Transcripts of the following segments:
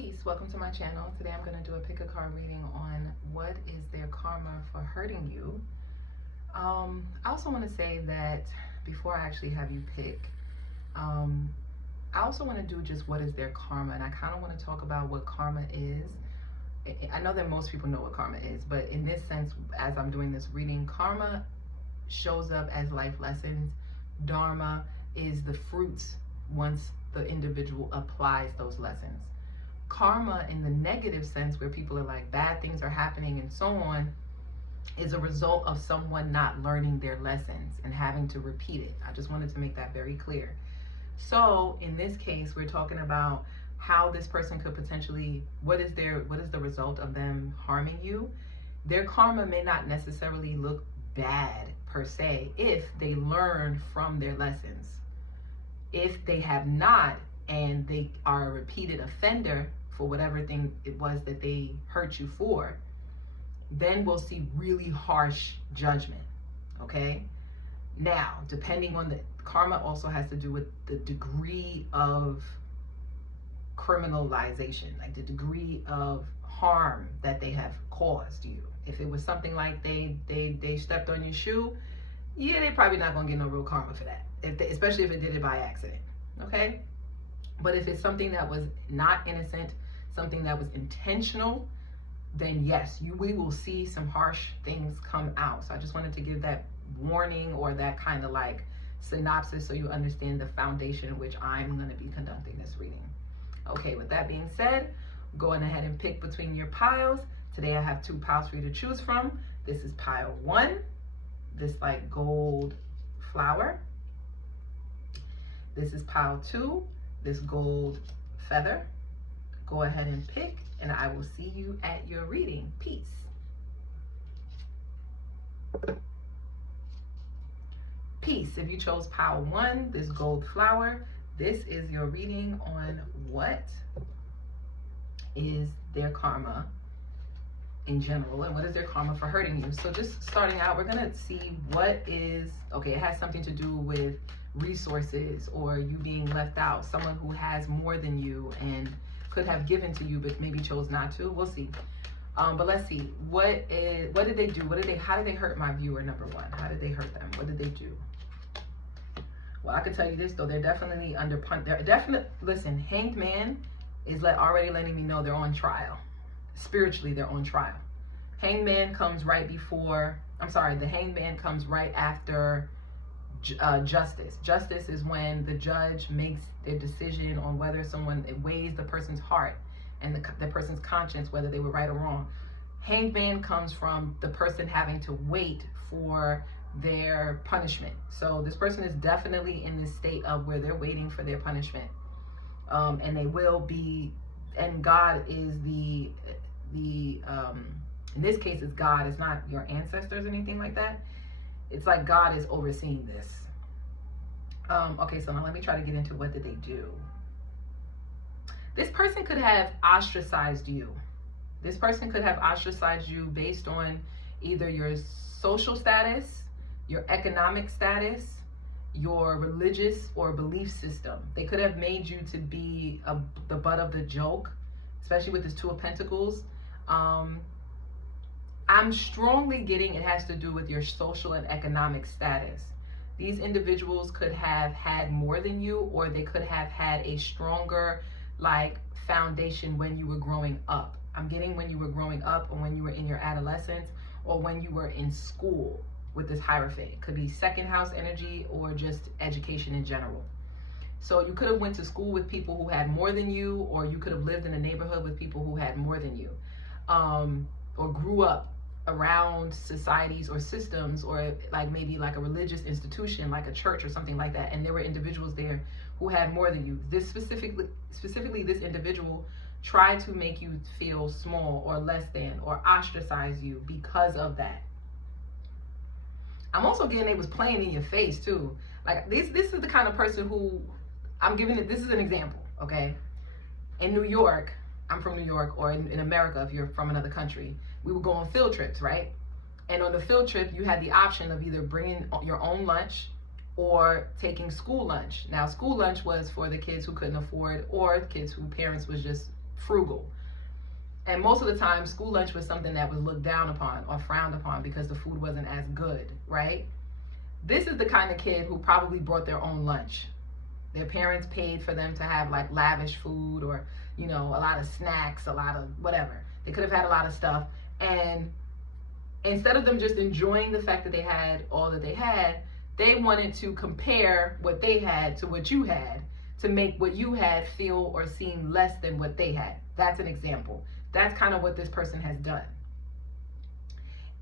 Peace, welcome to my channel. Today I'm going to do a pick a card reading on what is their karma for hurting you. I also want to say that before I actually have you pick, I also want to do just what is their karma, and I kind of want to talk about what karma is. I know that most people know what karma is, but in this sense, as I'm doing this reading, karma shows up as life lessons. Dharma is the fruits once the individual applies those lessons. Karma in the negative sense, where people are like bad things are happening and so on, is a result of someone not learning their lessons and having to repeat it. I just wanted to make that very clear. So in this case, we're talking about how this person could potentially, what is the result of them harming you. Their karma may not necessarily look bad per se if they learn from their lessons. If they have not, and they are a repeated offender for whatever thing it was that they hurt you for, then we'll see really harsh judgment. Okay? Now, depending on the karma, also has to do with the degree of criminalization, like the degree of harm that they have caused you. If it was something like they stepped on your shoe, yeah, they're probably not gonna get no real karma for that, especially if it did it by accident. Okay? But if it's something that was not innocent, something that was intentional, then yes, we will see some harsh things come out. So I just wanted to give that warning, or that kind of like synopsis, so you understand the foundation in which I'm going to be conducting this reading. Okay, with that being said, going ahead and pick between your piles. Today I have two piles for you to choose from. This is pile 1, this like gold flower. This is pile 2, this gold feather. Go ahead and pick, and I will see you at your reading. Peace. Peace. If you chose pile 1, this gold flower, this is your reading on what is their karma in general, and what is their karma for hurting you. So just starting out, we're gonna see what is, okay, it has something to do with resources, or you being left out, someone who has more than you and could have given to you but maybe chose not to. We'll see. But let's see, what did they do? How did they hurt my viewer? Number 1, how did they hurt them? What did they do? Well, I can tell you this though, they're definitely listen, Hanged Man is already letting me know they're on trial. Spiritually, they're on trial. Hanged Man comes right before, the Hanged Man comes right after justice. Justice is when the judge makes their decision on whether it weighs the person's heart and the person's conscience, whether they were right or wrong. Hanged Man comes from the person having to wait for their punishment. So this person is definitely in this state of where they're waiting for their punishment, and they will be. And God is in this case, it's God. It's not your ancestors or anything like that. It's like God is overseeing this. Okay, so now let me try to get into what did they do. This person could have ostracized you. This person could have ostracized you based on either your social status, your economic status, your religious or belief system. They could have made you to be the butt of the joke, especially with this 2 of Pentacles. I'm strongly getting it has to do with your social and economic status. These individuals could have had more than you, or they could have had a stronger foundation when you were growing up. I'm getting when you were growing up, or when you were in your adolescence, or when you were in school with this Hierophant. It could be second house energy, or just education in general. So you could have went to school with people who had more than you, or you could have lived in a neighborhood with people who had more than you, or grew up around societies or systems, or maybe a religious institution like a church or something like that, and there were individuals there who had more than you. This specifically this individual tried to make you feel small or less than, or ostracize you because of that. I'm also getting they was playing in your face too. This is the kind of person who I'm giving it. This is an example, okay? In New York, I'm from New York, or in America, if you're from another country, we would go on field trips, right? And on the field trip, you had the option of either bringing your own lunch or taking school lunch. Now, school lunch was for the kids who couldn't afford, or kids whose parents was just frugal. And most of the time, school lunch was something that was looked down upon or frowned upon because the food wasn't as good, right? This is the kind of kid who probably brought their own lunch. Their parents paid for them to have like lavish food or, you know, a lot of snacks, a lot of whatever. They could have had a lot of stuff. And instead of them just enjoying the fact that they had all that they had, they wanted to compare what they had to what you had to make what you had feel or seem less than what they had. That's an example. That's kind of what this person has done.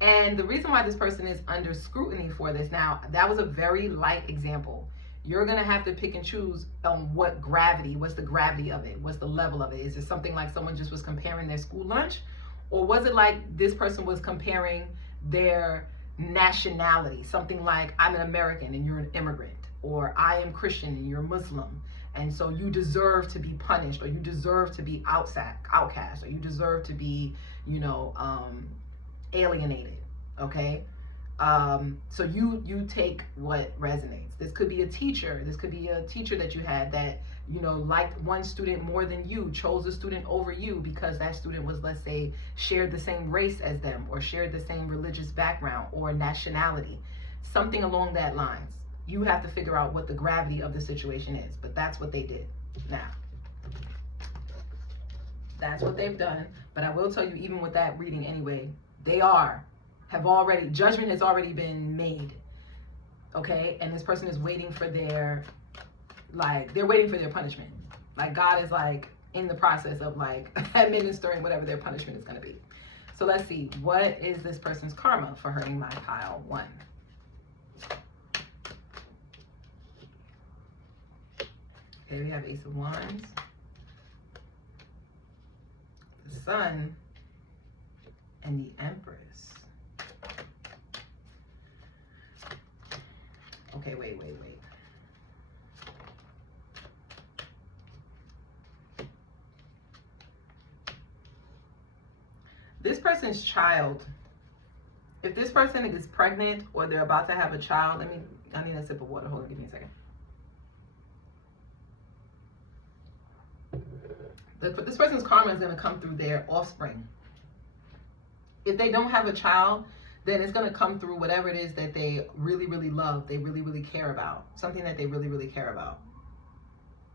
And the reason why this person is under scrutiny for this, now, that was a very light example. You're going to have to pick and choose on what's the gravity of it? What's the level of it? Is it something like someone just was comparing their school lunch? Or was it like this person was comparing their nationality? Something like, I'm an American and you're an immigrant. Or I am Christian and you're Muslim. And so you deserve to be punished, or you deserve to be outcast, or you deserve to be, you know, alienated, okay? So you take what resonates. This could be a teacher. This could be a teacher that you had that, you know, liked one student more than you, chose a student over you because that student was, let's say, shared the same race as them, or shared the same religious background or nationality, something along that lines. You have to figure out what the gravity of the situation is, but that's what they did. Now, that's what they've done, but I will tell you, even with that reading anyway, judgment has already been made, okay? And this person is waiting for they're waiting for their punishment. Like, God is like in the process of like administering whatever their punishment is going to be. So let's see, what is this person's karma for hurting my pile 1? Okay, we have Ace of Wands, the Sun, and the Empress. Okay, wait. This person's child, if this person is pregnant or they're about to have a child, I need a sip of water. Hold on, give me a second. But this person's karma is going to come through their offspring. If they don't have a child, then it's going to come through whatever it is that they really, really love, they really, really care about, something that they really, really care about.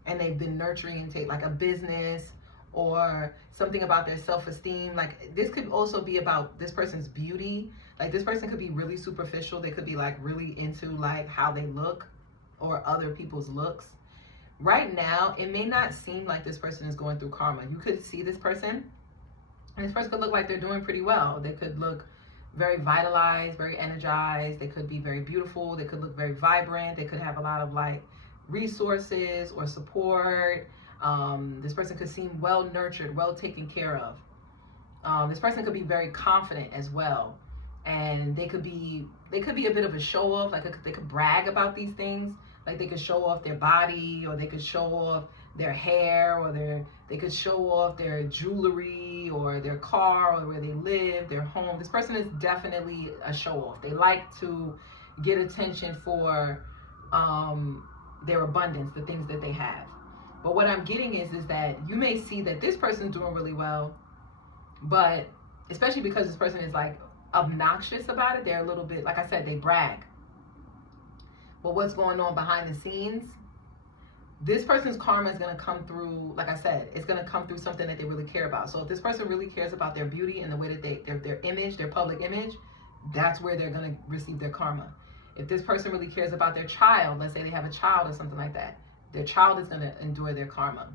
And they've been nurturing and take like a business or something about their self-esteem. Like, this could also be about this person's beauty. Like, this person could be really superficial. They could be like really into like how they look or other people's looks. Right now, it may not seem like this person is going through karma. You could see this person, and this person could look like they're doing pretty well. They could look very vitalized, very energized. They could be very beautiful. They could look very vibrant. They could have a lot of like resources or support. This person could seem well nurtured, well taken care of. This person could be very confident as well. And they could be a bit of a show off. Like, they could brag about these things. Like, they could show off their body, or they could show off their hair, or they could show off their jewelry or their car or where they live, their home. This person is definitely a show off. They like to get attention for their abundance, the things that they have. But what I'm getting is that you may see that this person's doing really well, but especially because this person is like obnoxious about it, they're a little bit, like I said, they brag. But what's going on behind the scenes, this person's karma is going to come through, like I said, it's going to come through something that they really care about. So if this person really cares about their beauty and the way that their image, their public image, that's where they're going to receive their karma. If this person really cares about their child, let's say they have a child or something like that, their child is going to endure their karma.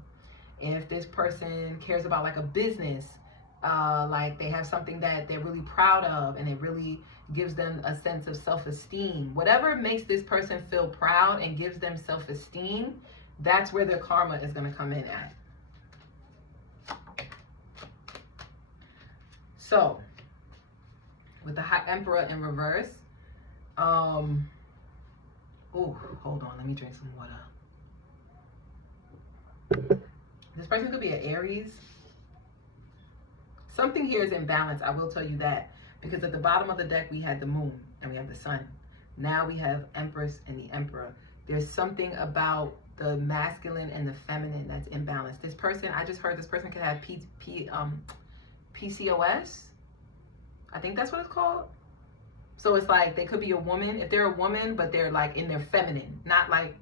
If this person cares about like a business, like they have something that they're really proud of and it really gives them a sense of self-esteem, whatever makes this person feel proud and gives them self-esteem, that's where their karma is going to come in at. So with the High Emperor in reverse, oh, hold on, let me drink some water. This person could be an Aries. Something here is in balance, I will tell you that, because at the bottom of the deck we had the Moon and we have the Sun. Now we have Empress and the Emperor. There's something about the masculine and the feminine that's imbalanced. This person, I just heard this person could have PCOS. I think that's what it's called. So it's like they could be a woman. If they're a woman, but they're like in their feminine, not like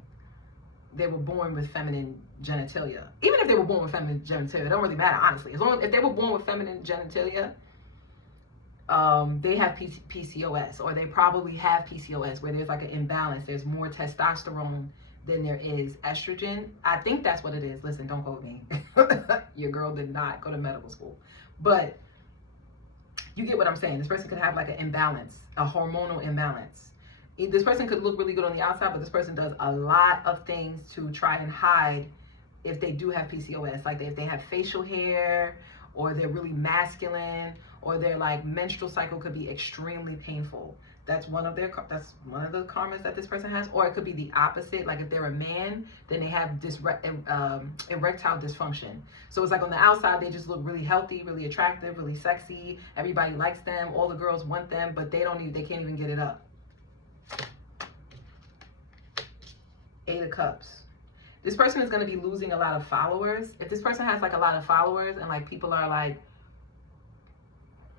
they were born with feminine genitalia. Even if they were born with feminine genitalia, it don't really matter, honestly. As long as if they were born with feminine genitalia, they have PCOS, or they probably have PCOS, where there's like an imbalance. There's more testosterone than there is estrogen. I think that's what it is. Listen, don't quote me. Your girl did not go to medical school. But you get what I'm saying. This person could have like an imbalance, a hormonal imbalance. This person could look really good on the outside, but this person does a lot of things to try and hide if they do have PCOS. Like if they have facial hair, or they're really masculine, or their like menstrual cycle could be extremely painful. That's one of the karmas that this person has. Or it could be the opposite. Like if they're a man, then they have this erectile dysfunction. So it's like on the outside, they just look really healthy, really attractive, really sexy. Everybody likes them. All the girls want them, but they can't even get it up. 8 of Cups. This person is going to be losing a lot of followers. If this person has like a lot of followers and like people are like,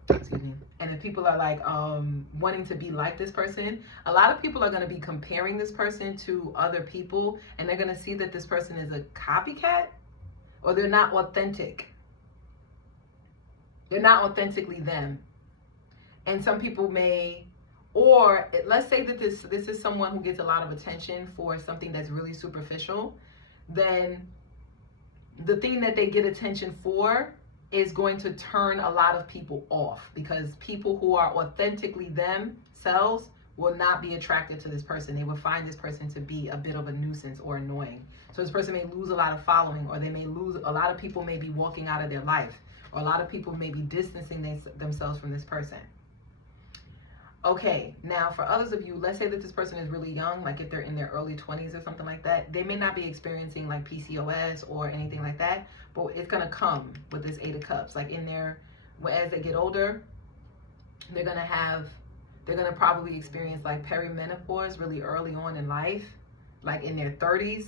excuse me, and if people are like wanting to be like this person, a lot of people are going to be comparing this person to other people, and they're going to see that this person is a copycat, or they're not authentic. They're not authentically them. And some people may, or let's say that this is someone who gets a lot of attention for something that's really superficial, then the thing that they get attention for is going to turn a lot of people off, because people who are authentically themselves will not be attracted to this person. They will find this person to be a bit of a nuisance or annoying. So this person may lose a lot of following, or they may lose, a lot of people may be walking out of their life, or a lot of people may be distancing themselves from this person. Okay, now for others of you, let's say that this person is really young, like if they're in their early 20s or something like that, they may not be experiencing like PCOS or anything like that, but it's gonna come with this 8 of Cups. Like in their, as they get older, they're gonna probably experience like perimenopause really early on in life. Like in their 30s,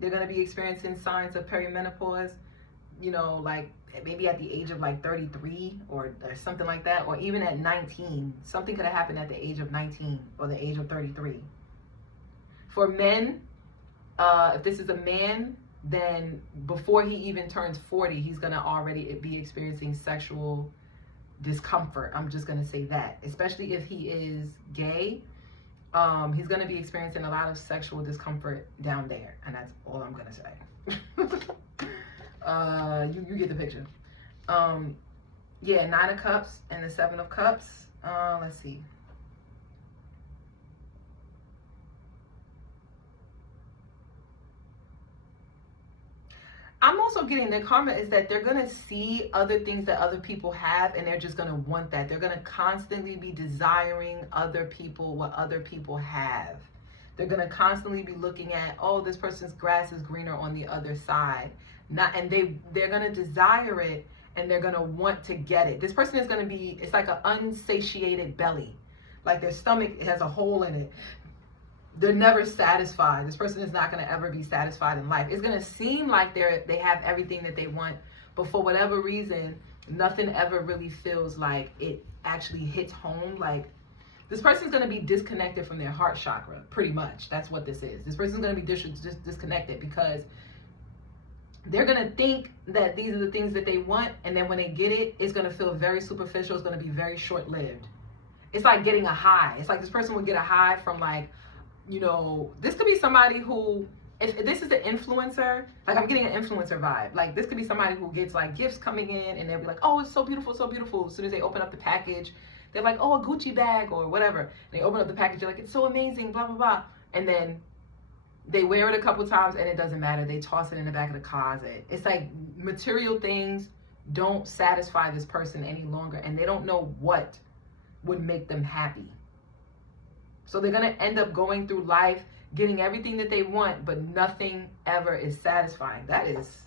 they're gonna be experiencing signs of perimenopause, you know, like maybe at the age of like 33 or something like that, or even at 19. Something could have happened at the age of 19 or the age of 33. For men, if this is a man, then before he even turns 40, he's gonna already be experiencing sexual discomfort. I'm just gonna say that, especially if he is gay. He's gonna be experiencing a lot of sexual discomfort down there, and that's all I'm gonna say. You get the picture. Yeah, 9 of Cups and the 7 of Cups. Let's see. I'm also getting the karma is that they're going to see other things that other people have, and they're just going to want that. They're going to constantly be desiring other people, what other people have. They're going to constantly be looking at, oh, this person's grass is greener on the other side. And they're going to desire it, and they're going to want to get it. This person is going to be, it's like an unsatiated belly. Like their stomach has a hole in it. They're never satisfied. This person is not going to ever be satisfied in life. It's going to seem like they have everything that they want, but for whatever reason, nothing ever really feels like it actually hits home. Like this person's going to be disconnected from their heart chakra, pretty much. That's what this is. This person's going to be disconnected because they're going to think that these are the things that they want, and then when they get it, it's going to feel very superficial. It's going to be very short-lived. It's like getting a high. It's like this person would get a high from like, you know, this could be somebody who, if this is an influencer, like I'm getting an influencer vibe. Like this could be somebody who gets like gifts coming in, and they'll be like, oh, it's so beautiful, so beautiful. As soon as they open up the package, they're like, oh, a Gucci bag or whatever. And they open up the package, they're like, it's so amazing, blah, blah, blah. And then they wear it a couple times and it doesn't matter. They toss it in the back of the closet. It's like material things don't satisfy this person any longer, and they don't know what would make them happy. So they're going to end up going through life getting everything that they want, but nothing ever is satisfying. That is...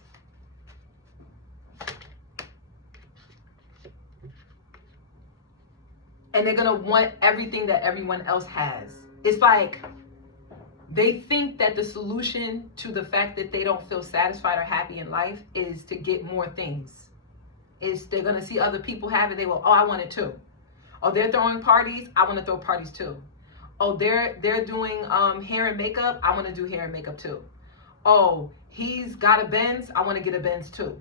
And they're going to want everything that everyone else has. It's like They think that the solution to the fact that they don't feel satisfied or happy in life is to get more things. They're going to see other people have it. They will, oh, I want it too. Oh, they're throwing parties. I want to throw parties too. Oh, they're doing hair and makeup. I want to do hair and makeup too. Oh, he's got a Benz. I want to get a Benz too.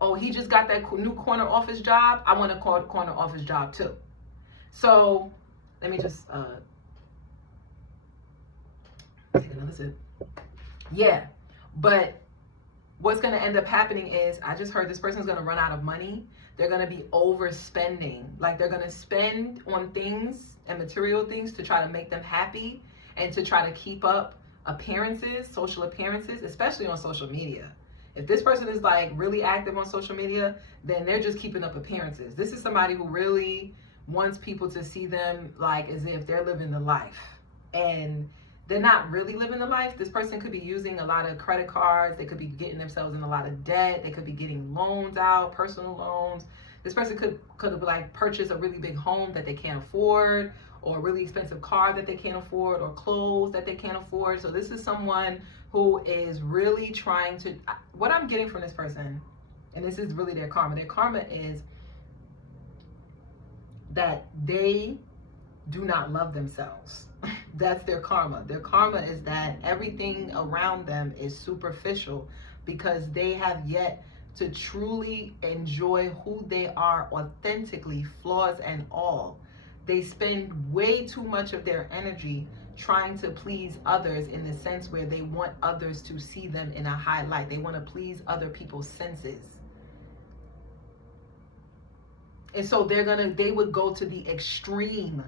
Oh, he just got that new corner office job. I want a corner office job too. So let me just take another sip. Yeah, but what's going to end up happening is, I just heard this person's going to run out of money. They're going to be overspending. Like, they're going to spend on things and material things to try to make them happy and to try to keep up appearances, social appearances, especially on social media. If this person is like really active on social media, then they're just keeping up appearances. This is somebody who really wants people to see them like as if they're living the life. And they're not really living the life. This person could be using a lot of credit cards. They could be getting themselves in a lot of debt. They could be getting loans out, personal loans. This person could like purchase a really big home that they can't afford, or a really expensive car that they can't afford, or clothes that they can't afford. So this is someone who is really trying to, what I'm getting from this person, and this is really their karma. Their karma is that they do not love themselves. That's their karma. Their karma is that everything around them is superficial because they have yet to truly enjoy who they are authentically, flaws and all. They spend way too much of their energy trying to please others, in the sense where they want others to see them in a high light. They want to please other people's senses. And so they would go to the extreme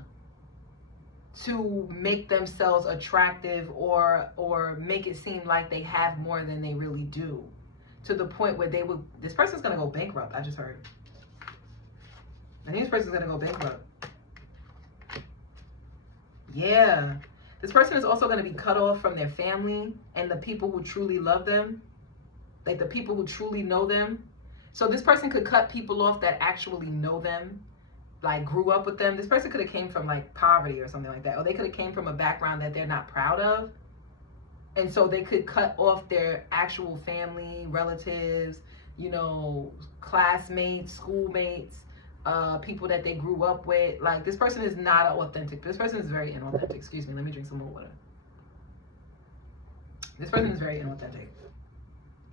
to make themselves attractive or make it seem like they have more than they really do, to the point where this person's going to go bankrupt. I just heard. I think this person's going to go bankrupt. Yeah. This person is also going to be cut off from their family and the people who truly love them, like the people who truly know them. So this person could cut people off that actually know them, like grew up with them. This person could have came from like poverty or something like that, or they could have came from a background that they're not proud of, and so they could cut off their actual family, relatives, classmates, schoolmates, people that they grew up with. Like, this person is not authentic. This person is very inauthentic. Excuse me, let me drink some more water. This person is very inauthentic,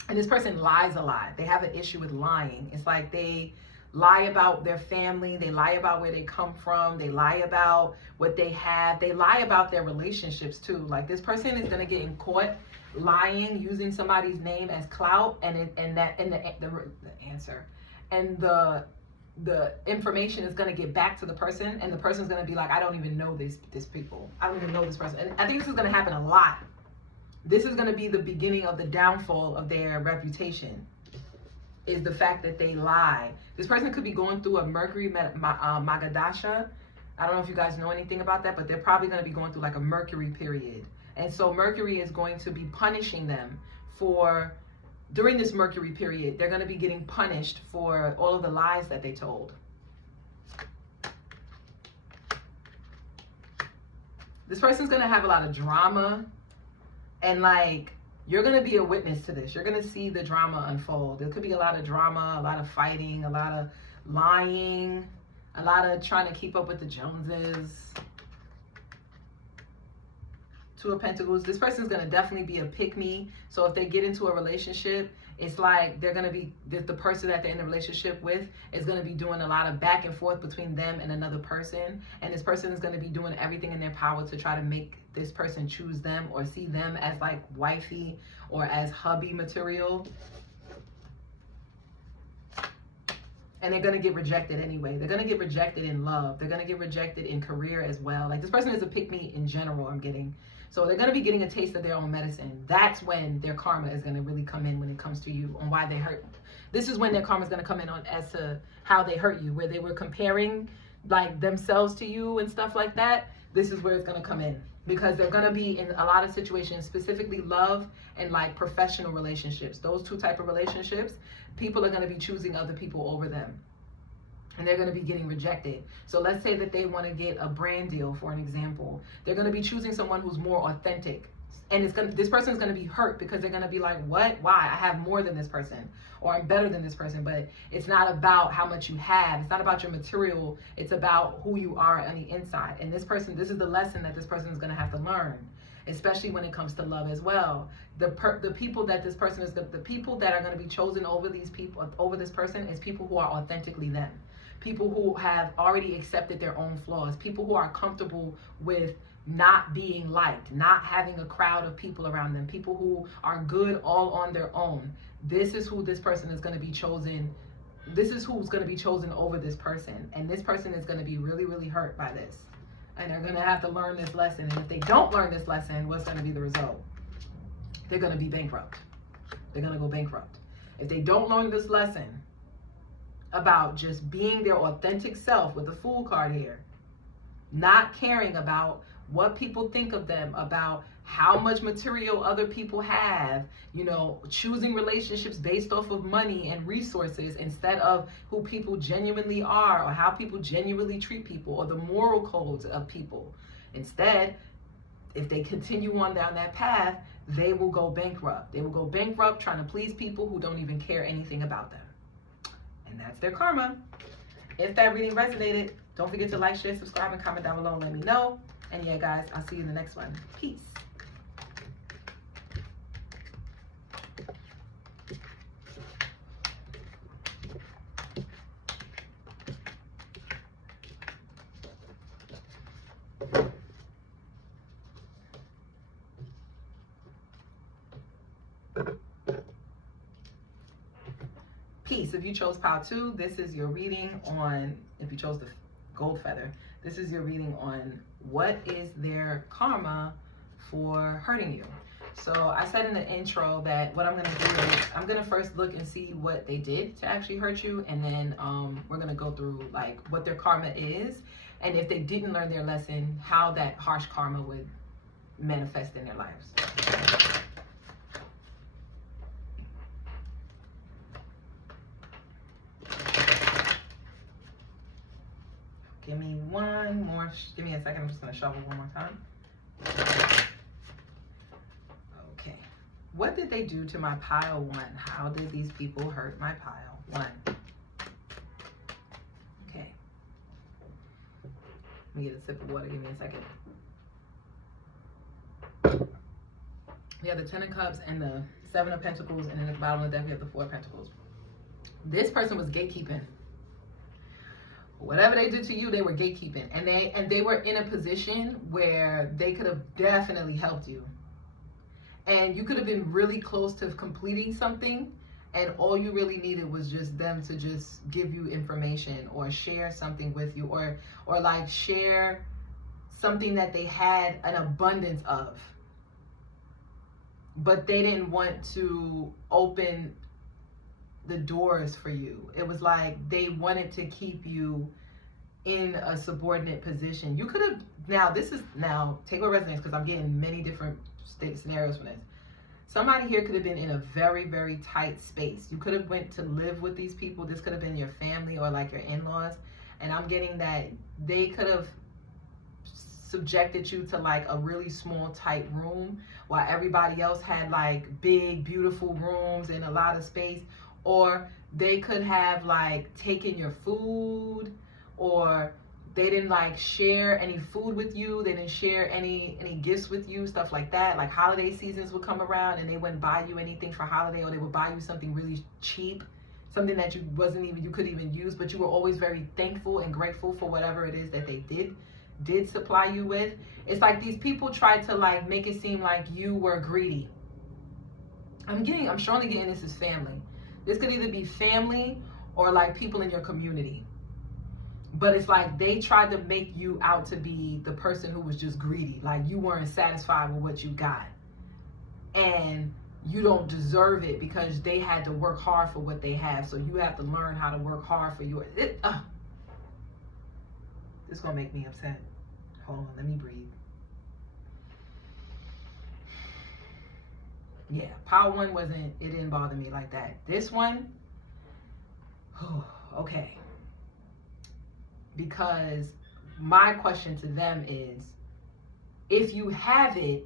and this person lies a lot. They have an issue with lying. It's like they lie about their family, they lie about where they come from, they lie about what they have, they lie about their relationships too. Like, this person is going to get caught lying, using somebody's name as clout, and the answer and the information is going to get back to the person, and the person's going to be like, I don't even know this people, I don't even know this person. And I think this is going to happen a lot. This is going to be the beginning of the downfall of their reputation, is the fact that they lie. This person could be going through a Mercury Magadasha. I don't know if you guys know anything about that, but they're probably going to be going through like a Mercury period. And so Mercury is going to be punishing them during this Mercury period, they're going to be getting punished for all of the lies that they told. This person's going to have a lot of drama, and like, you're going to be a witness to this. You're going to see the drama unfold. There could be a lot of drama, a lot of fighting, a lot of lying, a lot of trying to keep up with the Joneses. Two of Pentacles. This person's going to definitely be a pick-me. So if they get into a relationship, it's like they're going to be, the person that they're in a relationship with is going to be doing a lot of back and forth between them and another person. And this person is going to be doing everything in their power to try to make this person choose them or see them as like wifey or as hubby material. And they're going to get rejected anyway. They're going to get rejected in love. They're going to get rejected in career as well. Like, this person is a pick-me in general, I'm getting. So they're going to be getting a taste of their own medicine. That's when their karma is going to really come in when it comes to you, on why they hurt you. This is when their karma is going to come in on as to how they hurt you, where they were comparing like themselves to you and stuff like that. This is where it's going to come in, because they're going to be in a lot of situations, specifically love and like professional relationships. Those two type of relationships, people are going to be choosing other people over them, and they're going to be getting rejected. So let's say that they want to get a brand deal, for an example. They're going to be choosing someone who's more authentic. And this person is gonna be hurt because they're gonna be like, what? Why? I have more than this person, or I'm better than this person. But it's not about how much you have. It's not about your material. It's about who you are on the inside. And this is the lesson that this person is gonna have to learn, especially when it comes to love as well. The people that this person is, the people that are gonna be chosen over this person is people who are authentically them. People who have already accepted their own flaws. People who are comfortable with not being liked, not having a crowd of people around them, people who are good all on their own. This is who this person is going to be chosen. This is who's going to be chosen over this person. And this person is going to be really, really hurt by this. And they're going to have to learn this lesson. And if they don't learn this lesson, what's going to be the result? They're going to be bankrupt. They're going to go bankrupt. If they don't learn this lesson about just being their authentic self, with the Fool card here, not caring about what people think of them, about how much material other people have, choosing relationships based off of money and resources instead of who people genuinely are, or how people genuinely treat people, or the moral codes of people. Instead, if they continue on down that path, they will go bankrupt. They will go bankrupt trying to please people who don't even care anything about them. And that's their karma. If that reading resonated, don't forget to like, share, subscribe, and comment down below and let me know. And yeah, guys, I'll see you in the next one. Peace. Peace. If you chose pile 2, this is your reading on, if you chose the gold feather, this is your reading on what is their karma for hurting you. So I said in the intro that what I'm going to do is I'm going to first look and see what they did to actually hurt you. And then we're going to go through like what their karma is. And if they didn't learn their lesson, how that harsh karma would manifest in their lives. Give me one more, give me a second, I'm just gonna shuffle one more time. Okay, what did they do to my pile 1? How did these people hurt my pile 1? Okay, let me get a sip of water, give me a second. We have the 10 of Cups and the 7 of Pentacles, and then at the bottom of the deck we have the 4 of Pentacles. This person was gatekeeping. Whatever they did to you, they were gatekeeping, and they were in a position where they could have definitely helped you, and you could have been really close to completing something, and all you really needed was just them to just give you information or share something with you, or like share something that they had an abundance of, but they didn't want to open the doors for you. It was like they wanted to keep you in a subordinate position. You could have, now take what resonates, because I'm getting many different scenarios from this. Somebody here could have been in a very, very tight space. You could have went to live with these people. This could have been your family or like your in-laws. And I'm getting that they could have subjected you to like a really small, tight room while everybody else had like big, beautiful rooms and a lot of space. Or they could have like taken your food, or they didn't like share any food with you. They didn't share any gifts with you, stuff like that. Like holiday seasons would come around and they wouldn't buy you anything for holiday, or they would buy you something really cheap, something that you couldn't even use, but you were always very thankful and grateful for whatever it is that they did supply you with. It's like these people tried to like make it seem like you were greedy. I'm strongly getting this is family. This could either be family or like people in your community. But it's like they tried to make you out to be the person who was just greedy. Like you weren't satisfied with what you got. And you don't deserve it because they had to work hard for what they have. So you have to learn how to work hard for yours. This is going to make me upset. Hold on, let me breathe. Yeah, pile 1 it didn't bother me like that. This one, okay. Because my question to them is, if you have it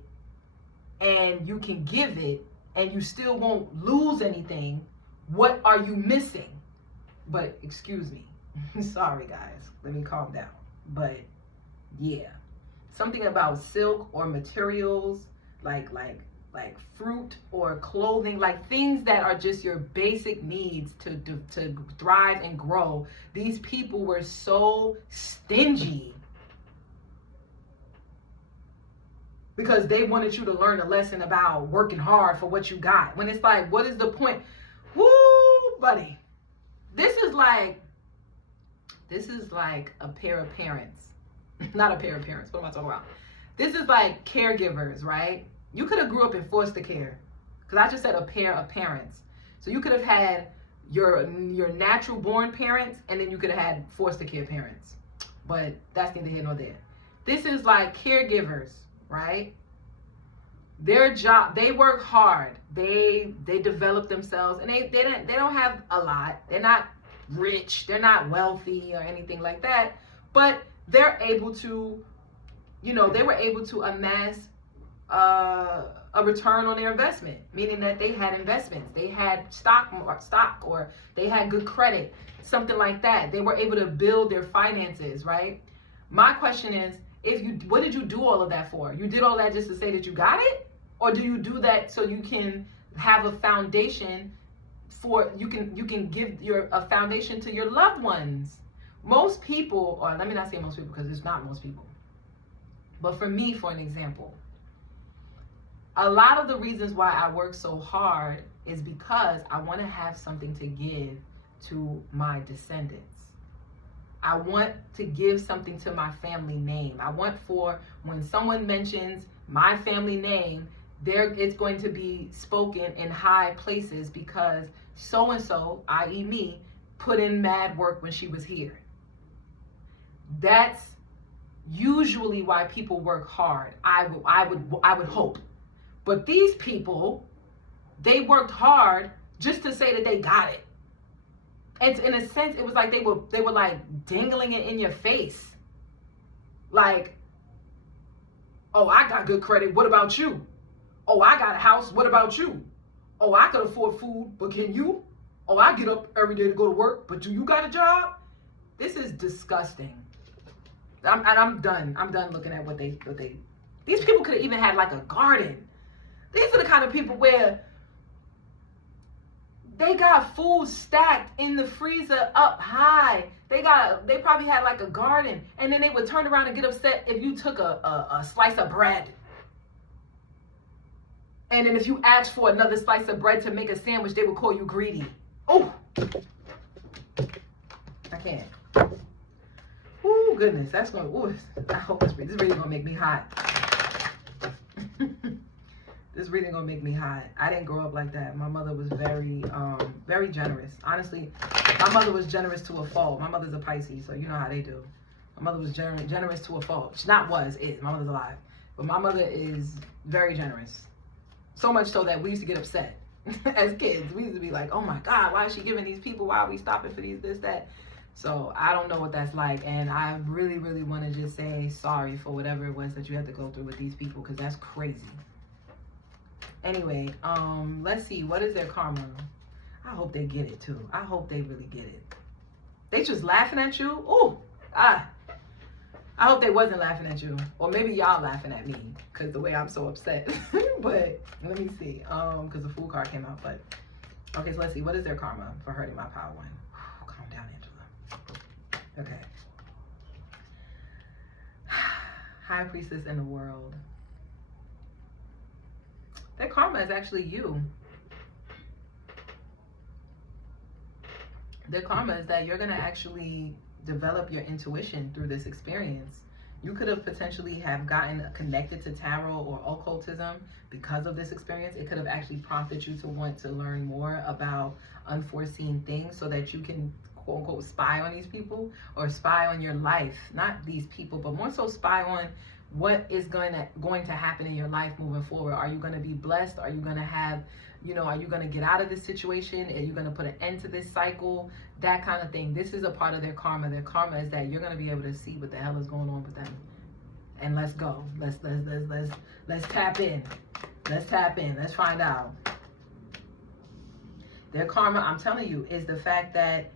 and you can give it and you still won't lose anything, what are you missing? But excuse me. Sorry guys, let me calm down. But yeah, something about silk or materials like fruit or clothing, like things that are just your basic needs to thrive and grow. These people were so stingy because they wanted you to learn a lesson about working hard for what you got. When it's like, what is the point? Woo, buddy. This is like a pair of parents. Not a pair of parents. What am I talking about? This is like caregivers, right? You could have grew up in foster care, because I just said a pair of parents. So you could have had your natural born parents, and then you could have had foster care parents. But that's neither here nor there. This is like caregivers, right? Their job, they work hard. They develop themselves, and they don't have a lot. They're not rich. They're not wealthy or anything like that. But they're able to, they were able to amass a return on their investment, meaning that they had investments, they had stock, or they had good credit, something like that. They were able to build their finances, right? My question is, what did you do all of that for? You did all that just to say that you got it? Or do you do that so you can have a foundation you can give a foundation to your loved ones? Most people, or let me not say most people because it's not most people, but for me, for an example, a lot of the reasons why I work so hard is because I want to have something to give to my descendants. I want to give something to my family name. I want for when someone mentions my family name, it's going to be spoken in high places because so-and-so, i.e. me, put in mad work when she was here. That's usually why people work hard. I would hope. But these people, they worked hard just to say that they got it. And in a sense, it was like they were like dangling it in your face. Like, oh, I got good credit. What about you? Oh, I got a house. What about you? Oh, I could afford food, but can you? Oh, I get up every day to go to work, but do you got a job? This is disgusting. I'm done. I'm done looking at what they. These people could have even had like a garden. These are the kind of people where they got food stacked in the freezer up high. They probably had like a garden, and then they would turn around and get upset if you took a slice of bread. And then if you asked for another slice of bread to make a sandwich, they would call you greedy. Oh, I can't. Oh goodness, that's going. Ooh, I hope this reading gonna make me hot. This reading gonna make me hot. I didn't grow up like that. My mother was very, very generous. Honestly, my mother was generous to a fault. My mother's a Pisces, so you know how they do. My mother was generous to a fault. She is. My mother's alive, but my mother is very generous. So much so that we used to get upset as kids. We used to be like, oh my God, why is she giving these people? Why are we stopping for this, that? So I don't know what that's like. And I really, really want to just say sorry for whatever it was that you had to go through with these people, because that's crazy. Anyway, let's see. What is their karma? I hope they get it too. I hope they really get it. They just laughing at you? Ooh, I hope they wasn't laughing at you. Or maybe y'all laughing at me because the way I'm so upset. But let me see. Because the Fool card came out. But okay, so let's see. What is their karma for hurting my power one? Calm down, Angela. Okay. High Priestess in the world. Their karma is actually you. Their karma is that you're going to actually develop your intuition through this experience. You could have potentially have gotten connected to tarot or occultism because of this experience. It could have actually prompted you to want to learn more about unforeseen things so that you can quote unquote spy on these people or spy on your life. Not these people, but more so spy on what is going to happen in your life moving forward. Are you going to be blessed? Are you going to have, are you going to get out of this situation? Are you going to put an end to this cycle? That kind of thing. This is a part of their karma. Their karma is that you're going to be able to see what the hell is going on with them. And let's go. Let's tap in. Let's tap in. Let's find out. Their karma, I'm telling you, is the fact that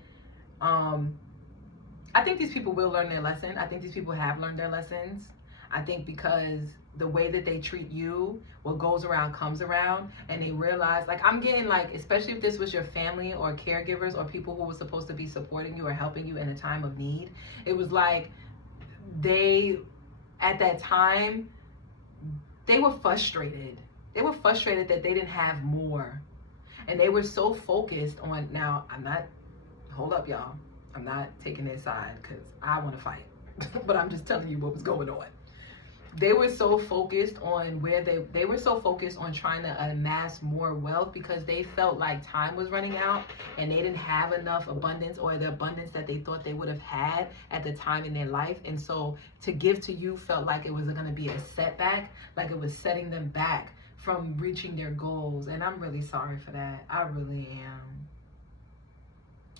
I think these people will learn their lesson. I think these people have learned their lessons. I think because the way that they treat you, what goes around comes around, and they realize, like, I'm getting, like, especially if this was your family or caregivers or people who were supposed to be supporting you or helping you in a time of need, it was like they, at that time, they were frustrated. They were frustrated that they didn't have more. And they were so focused on, now, hold up, y'all. I'm not taking their side because I want to fight. But I'm just telling you what was going on. They were so focused on where they were so focused on trying to amass more wealth because they felt like time was running out and they didn't have enough abundance, or the abundance that they thought they would have had at the time in their life. And so to give to you felt like it was going to be a setback, like it was setting them back from reaching their goals. And I'm really sorry for that. I really am.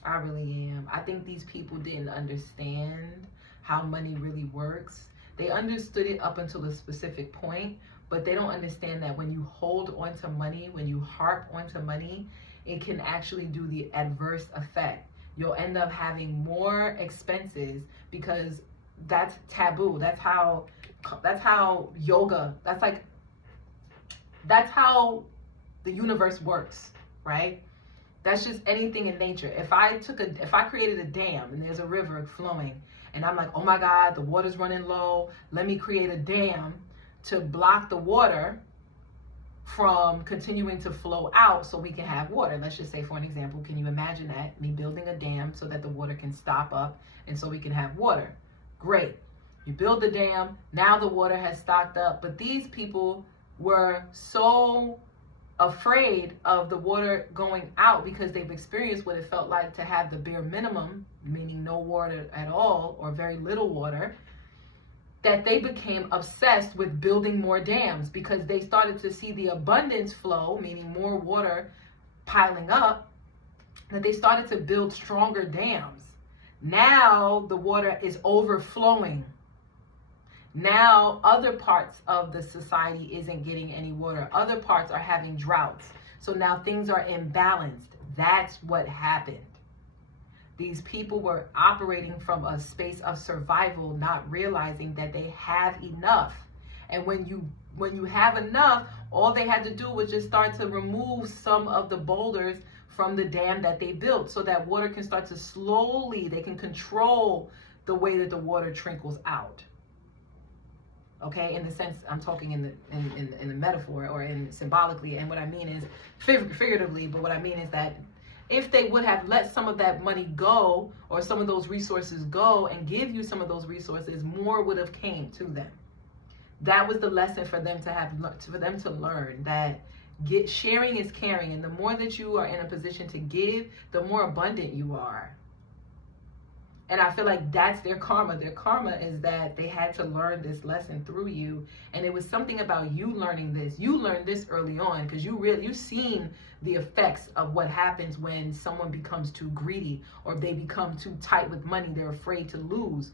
I really am. I think these people didn't understand how money really works. They understood it up until a specific point, but they don't understand that when you hold onto money, when you harp onto money, it can actually do the adverse effect. You'll end up having more expenses because that's taboo. That's how yoga, that's how the universe works, right? That's just anything in nature. If I created a dam and there's a river flowing, and I'm like, oh my God, the water's running low. Let me create a dam to block the water from continuing to flow out so we can have water. Let's just say, for an example, can you imagine that? Me building a dam so that the water can stop up and so we can have water. Great. You build the dam. Now the water has stocked up. But these people were so afraid of the water going out because they've experienced what it felt like to have the bare minimum, meaning no water at all or very little water, that they became obsessed with building more dams because they started to see the abundance flow, meaning more water piling up, that they started to build stronger dams. Now the water is overflowing. Now other parts of the society isn't getting any water. Other parts are having droughts. So now things are imbalanced. That's what happened. These people were operating from a space of survival, not realizing that they have enough. And when you have enough, all they had to do was just start to remove some of the boulders from the dam that they built so that water can start to slowly, they can control the way that the water trickles out. Okay, in the sense, I'm talking in the metaphor or in symbolically, and what I mean is figuratively, but what I mean is that if they would have let some of that money go or some of those resources go and give you some of those resources, more would have came to them. That was the lesson for them to learn, that sharing is caring, and the more that you are in a position to give, the more abundant you are. And I feel like that's their karma. Their karma is that they had to learn this lesson through you. And it was something about you learning this. You learned this early on because you've seen the effects of what happens when someone becomes too greedy or they become too tight with money. They're afraid to lose.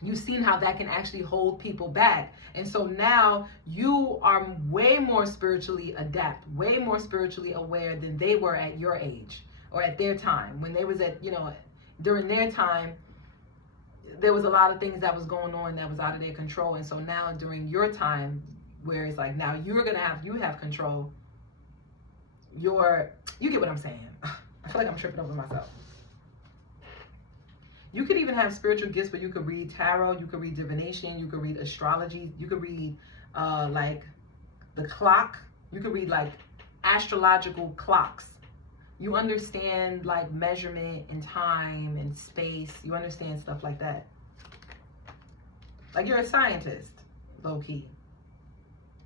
You've seen how that can actually hold people back. And so now you are way more spiritually adept, way more spiritually aware than they were at your age or at their time. When they was at, during their time, there was a lot of things that was going on that was out of their control. And so now during your time, where it's like, now you have control, you get what I'm saying. I feel like I'm tripping over myself. You could even have spiritual gifts where you could read tarot, you could read divination, you could read astrology, you could read like the clock, you could read like astrological clocks. You understand like measurement and time and space. You understand stuff like that. Like you're a scientist, low key.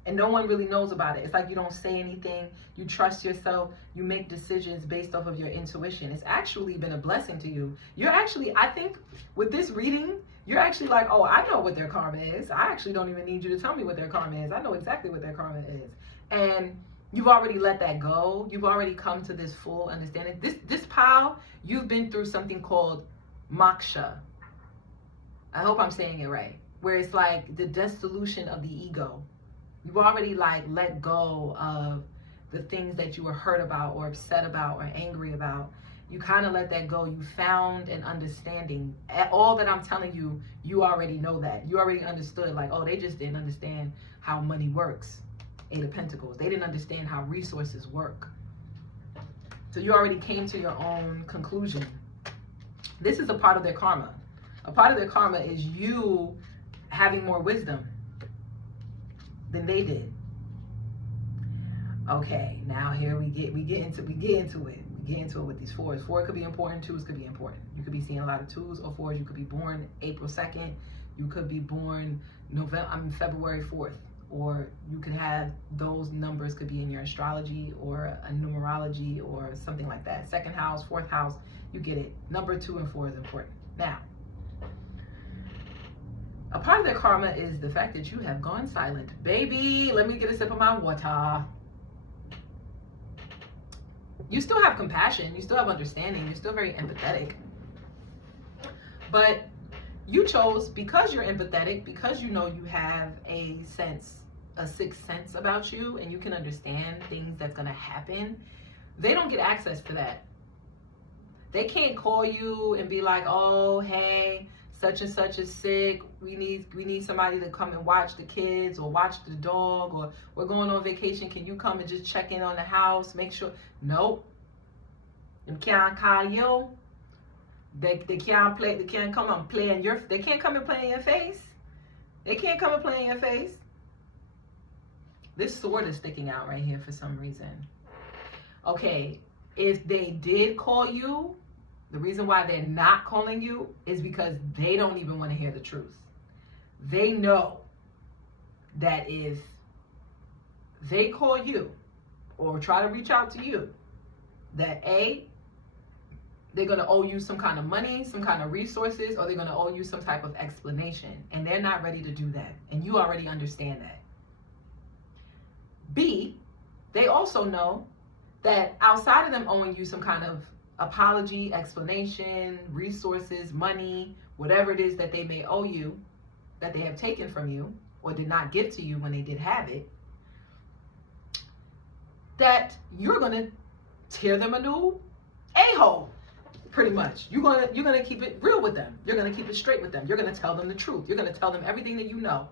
And no one really knows about it. It's like you don't say anything. You trust yourself. You make decisions based off of your intuition. It's actually been a blessing to you. I think with this reading, you're actually like, oh, I know what their karma is. I actually don't even need you to tell me what their karma is. I know exactly what their karma is. And you've already let that go. You've already come to this full understanding. This pile, you've been through something called moksha. I hope I'm saying it right. Where it's like the dissolution of the ego. You've already like let go of the things that you were hurt about or upset about or angry about. You kind of let that go. You found an understanding. All that I'm telling you, you already know that. You already understood, like, oh, they just didn't understand how money works. Eight of Pentacles. They didn't understand how resources work. So you already came to your own conclusion. This is a part of their karma. A part of their karma is you having more wisdom than they did. Okay, now here we get into it. We get into it with these fours. Four could be important, twos could be important. You could be seeing a lot of twos or fours. You could be born April 2nd. You could be born February 4th. Or you could have those numbers could be in your astrology or a numerology or something like that. Second house, fourth house, you get it. Number 2 and 4 is important. Now, a part of their karma is the fact that you have gone silent. Baby, let me get a sip of my water. You still have compassion. You still have understanding. You're still very empathetic. But you chose, because you're empathetic, because you know you have a sixth sense about you and you can understand things that's going to happen, they don't get access to that. They can't call you and be like, oh, hey, such and such is sick. We need somebody to come and watch the kids or watch the dog, or we're going on vacation. Can you come and just check in on the house? Make sure. Nope. They can't call you. They can't play. They can't come and play in your. They can't come and play in your face. They can't come and play in your face. This sword is sticking out right here for some reason. Okay, if they did call you, the reason why they're not calling you is because they don't even want to hear the truth. They know that if they call you or try to reach out to you, that A, they're going to owe you some kind of money, some kind of resources, or they're going to owe you some type of explanation. And they're not ready to do that. And you already understand that. B, they also know that outside of them owing you some kind of apology, explanation, resources, money, whatever it is that they may owe you, that they have taken from you or did not give to you when they did have it, that you're going to tear them a new a-hole, pretty much. You're gonna keep it real with them. You're going to keep it straight with them. You're going to tell them the truth. You're going to tell them everything that you know.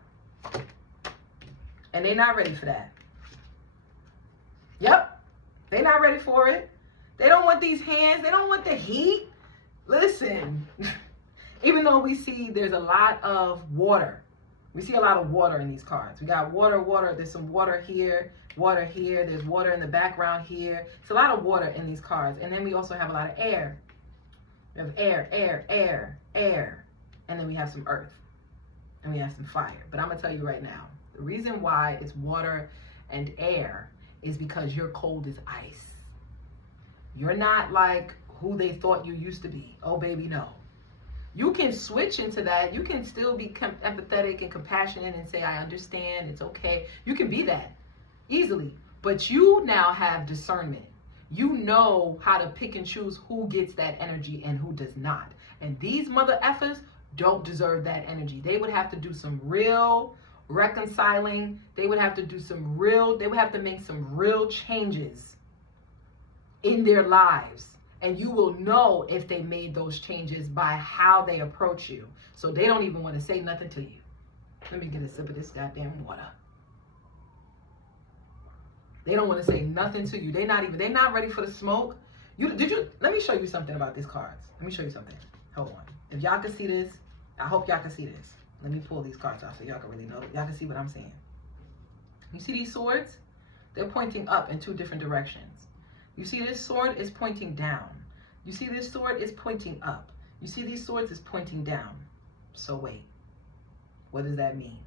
And they're not ready for that. Yep, they're not ready for it. They don't want these hands. They don't want the heat. Listen, even though we see there's a lot of water. We see a lot of water in these cards. We got water. There's some water here. There's water in the background here. It's a lot of water in these cards. And then we also have a lot of air. We have air. And then we have some earth. And we have some fire. But I'm going to tell you right now, the reason why it's water and air is because you're cold as ice. You're not like who they thought you used to be. Oh, baby, no. You can switch into that. You can still be empathetic and compassionate and say, I understand. It's okay. You can be that easily. But you now have discernment. You know how to pick and choose who gets that energy and who does not. And these mother effers don't deserve that energy. They would have to do some real reconciling. They would have to make some real changes in their lives. And you will know if they made those changes by how they approach you. So they don't even want to say nothing to you. Let me get a sip of this goddamn water. They don't want to say nothing to you. They're not ready for the smoke. Let me show you something about these cards. Let me show you something. Hold on. If y'all can see this, I hope y'all can see this. Let me pull these cards out so y'all can really know. Y'all can see what I'm saying. You see these swords? They're pointing up in two different directions. You see this sword is pointing down. You see this sword is pointing up. You see these swords is pointing down. So wait, what does that mean?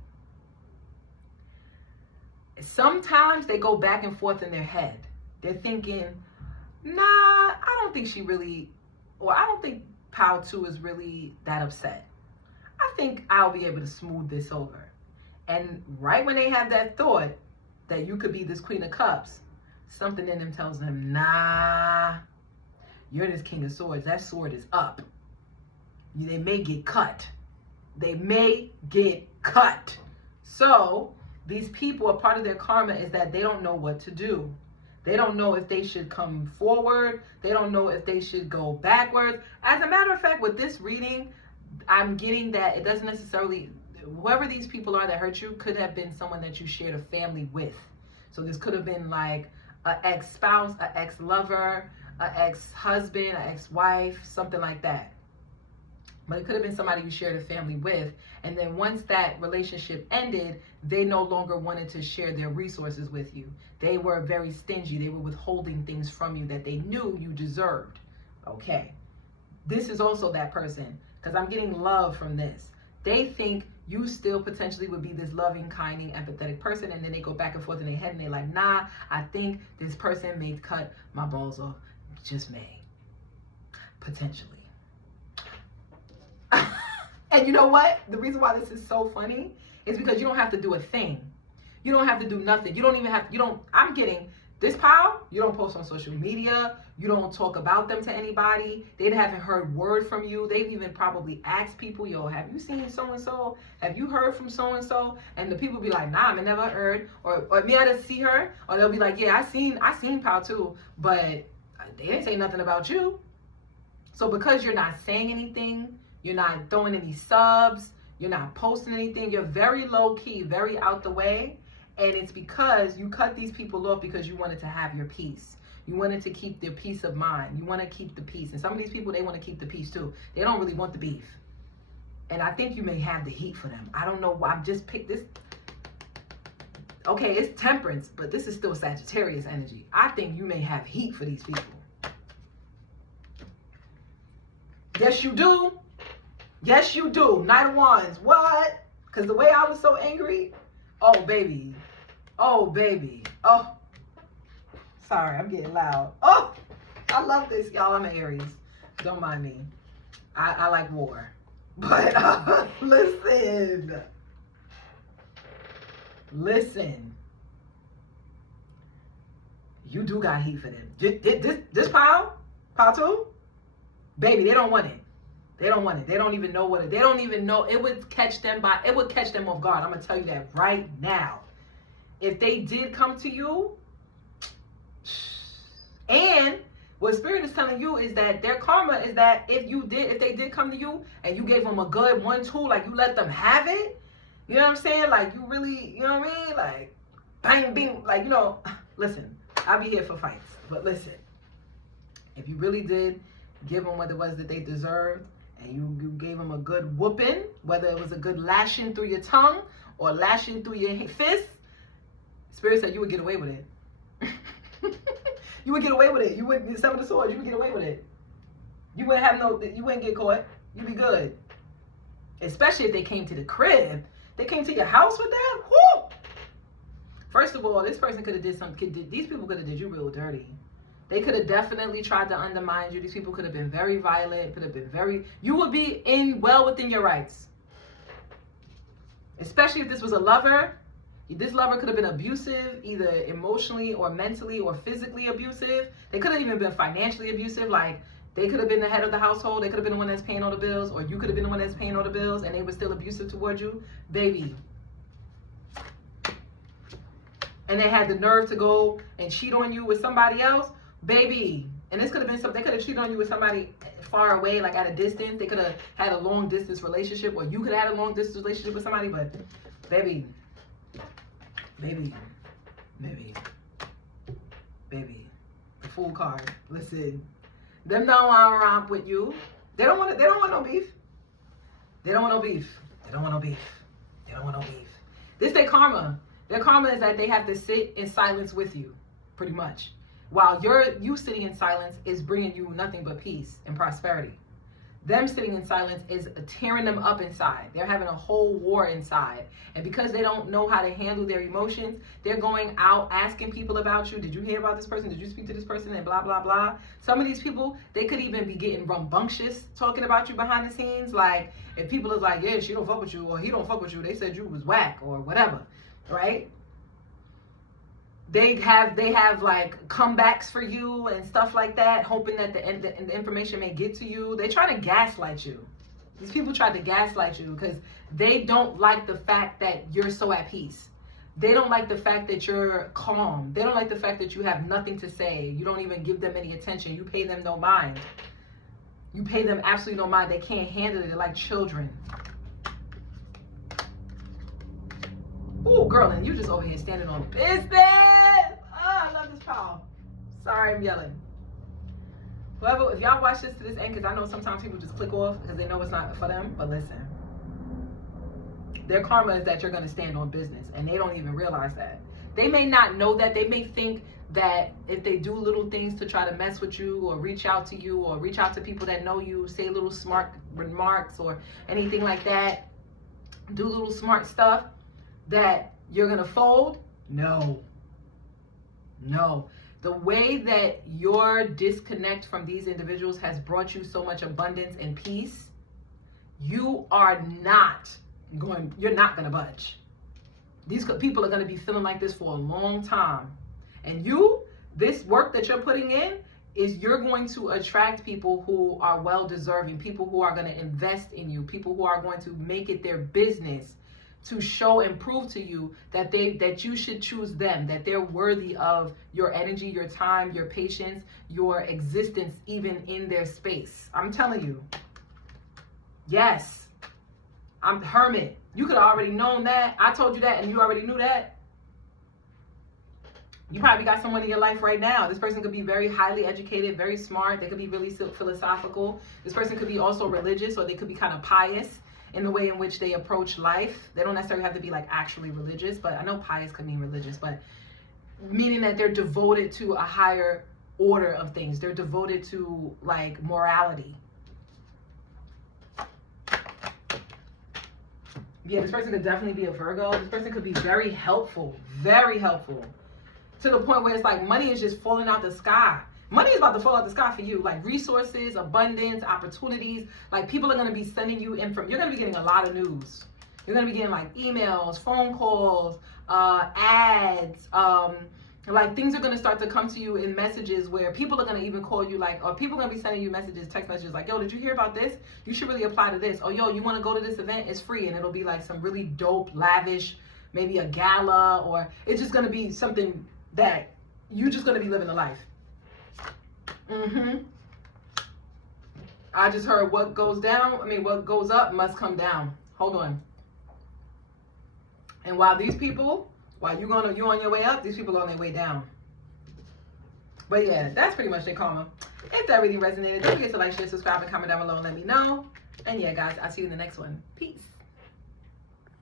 Sometimes they go back and forth in their head. They're thinking, nah, I don't think I don't think Pal 2 is really that upset. I think I'll be able to smooth this over. And right when they have that thought that you could be this Queen of Cups, something in them tells them, nah, you're this King of Swords. That sword is up. They may get cut. So These people, a part of their karma is that they don't know what to do. They don't know if they should come forward. They don't know if they should go backwards. As a matter of fact, with this reading, I'm getting that it doesn't necessarily, whoever these people are that hurt you could have been someone that you shared a family with. So this could have been like an ex-spouse, an ex-lover, an ex-husband, an ex-wife, something like that. But it could have been somebody you shared a family with. And then once that relationship ended, they no longer wanted to share their resources with you. They were very stingy. They were withholding things from you that they knew you deserved. Okay. This is also that person, because I'm getting love from this. They think you still potentially would be this loving, kind, empathetic person, and then they go back and forth in their head and they're like, nah, I think this person may cut my balls off. Just may. Potentially. And you know what? The reason why this is so funny is because you don't have to do a thing. You don't have to do nothing. You don't even have, I'm getting this pile, you don't post on social media. You don't talk about them to anybody. They haven't heard word from you. They've even probably asked people, yo, have you seen so-and-so? Have you heard from so-and-so? And the people be like, nah, I never heard. Or me, I didn't see her. Or they'll be like, yeah, I seen Pal too, but they didn't say nothing about you. So because you're not saying anything, you're not throwing any subs, you're not posting anything, you're very low key, very out the way. And it's because you cut these people off because you wanted to have your peace. You wanted to keep their peace of mind. You want to keep the peace. And some of these people, they want to keep the peace too. They don't really want the beef. And I think you may have the heat for them. I don't know why. I've just picked this. Okay, it's temperance, but this is still Sagittarius energy. I think you may have heat for these people. Yes, you do. Yes, you do. Knight of Wands. What? Because the way I was so angry. Oh, baby. Oh, baby. Oh. Sorry, I'm getting loud. Oh, I love this, y'all. I'm an Aries. Don't mind me. I like war. But listen. Listen. You do got heat for them. This pile two? Baby, they don't want it. They don't want it. They don't even know what it. They don't even know. It would catch them off guard. I'm gonna tell you that right now. If they did come to you, and what Spirit is telling you is that their karma is that if they did come to you and you gave them a good 1-2, like you let them have it, you know what I'm saying? Like you really, you know what I mean? Like bang, bing, like, listen, I'll be here for fights, but listen, if you really did give them what it was that they deserved, and you gave them a good whooping, whether it was a good lashing through your tongue or lashing through your fist, Spirit said you would get away with it. You would get away with it. You wouldn't, some of the swords, you would get away with it. You wouldn't get caught. You'd be good. Especially if they came to the crib. They came to your house with that? Whoo! First of all, this person could have did something. These people could have did you real dirty. They could have definitely tried to undermine you. These people could have been very violent, could have been you would be well within your rights. Especially if this was a lover. This lover could have been abusive, either emotionally or mentally or physically abusive. They could have even been financially abusive. Like they could have been the head of the household. They could have been the one that's paying all the bills, or you could have been the one that's paying all the bills and they were still abusive towards you. Baby. And they had the nerve to go and cheat on you with somebody else. Baby, and this could have been something, they could have cheated on you with somebody far away, like at a distance. They could have had a long distance relationship, or you could have had a long distance relationship with somebody, but baby, the Fool card. Listen, them don't want to romp with you. They don't want no beef. They don't want no beef. They don't want no beef. They don't want no beef. This their karma. Their karma is that they have to sit in silence with you, pretty much. While you sitting in silence is bringing you nothing but peace and prosperity. Them sitting in silence is tearing them up inside. They're having a whole war inside. And because they don't know how to handle their emotions, they're going out asking people about you. Did you hear about this person? Did you speak to this person? And blah, blah, blah. Some of these people, they could even be getting rambunctious talking about you behind the scenes. Like, if people is like, yeah, she don't fuck with you, or he don't fuck with you, they said you was whack, or whatever, right? They have like comebacks for you and stuff like that, hoping that the information may get to you. They try to gaslight you. These people try to gaslight you because they don't like the fact that you're so at peace. They don't like the fact that you're calm. They don't like the fact that you have nothing to say. You don't even give them any attention. You pay them no mind. You pay them absolutely no mind. They can't handle it. They're like children. Ooh, girl, and you just over here standing on business. Oh, I love this pile. Sorry, I'm yelling. Whoever, if y'all watch this to this end, because I know sometimes people just click off because they know it's not for them, but listen. Their karma is that you're going to stand on business, and they don't even realize that. They may not know that. They may think that if they do little things to try to mess with you or reach out to you or reach out to people that know you, say little smart remarks or anything like that, do little smart stuff, that you're going to fold. No. The way that your disconnect from these individuals has brought you so much abundance and peace, you're not going to budge. These people are going to be feeling like this for a long time. And this work that you're putting in is you're going to attract people who are well deserving, people who are going to invest in you, people who are going to make it their business to show and prove to you that you should choose them, that they're worthy of your energy, your time, your patience, your existence, even in their space. I'm telling you. Yes. I'm the hermit. You could have already known that. I told you that and you already knew that. You probably got someone in your life right now. This person could be very highly educated, very smart. They could be really philosophical. This person could be also religious, or they could be kind of pious in the way in which they approach life. They don't necessarily have to be like actually religious, but I know pious could mean religious, but meaning that they're devoted to a higher order of things. They're devoted to like morality. Yeah, this person could definitely be a Virgo. This person could be very helpful, to the point where it's like money is just falling out the sky. Money is about to fall out the sky for you, like resources, abundance, opportunities. Like people are going to be sending you you're going to be getting a lot of news. You're going to be getting like emails, phone calls, ads, like things are going to start to come to you in messages where people are going to even call you or people are going to be sending you messages, text messages like, yo, did you hear about this? You should really apply to this. Oh, yo, you want to go to this event? It's free. And it'll be like some really dope, lavish, maybe a gala, or it's just going to be something that you're just going to be living the life. I just heard what goes up must come down. Hold on. And while you're on your way up, these people are on their way down. But yeah, that's pretty much their karma. If that really resonated, don't forget to like, share, subscribe, and comment down below and let me know. And yeah, guys, I'll see you in the next one. Peace.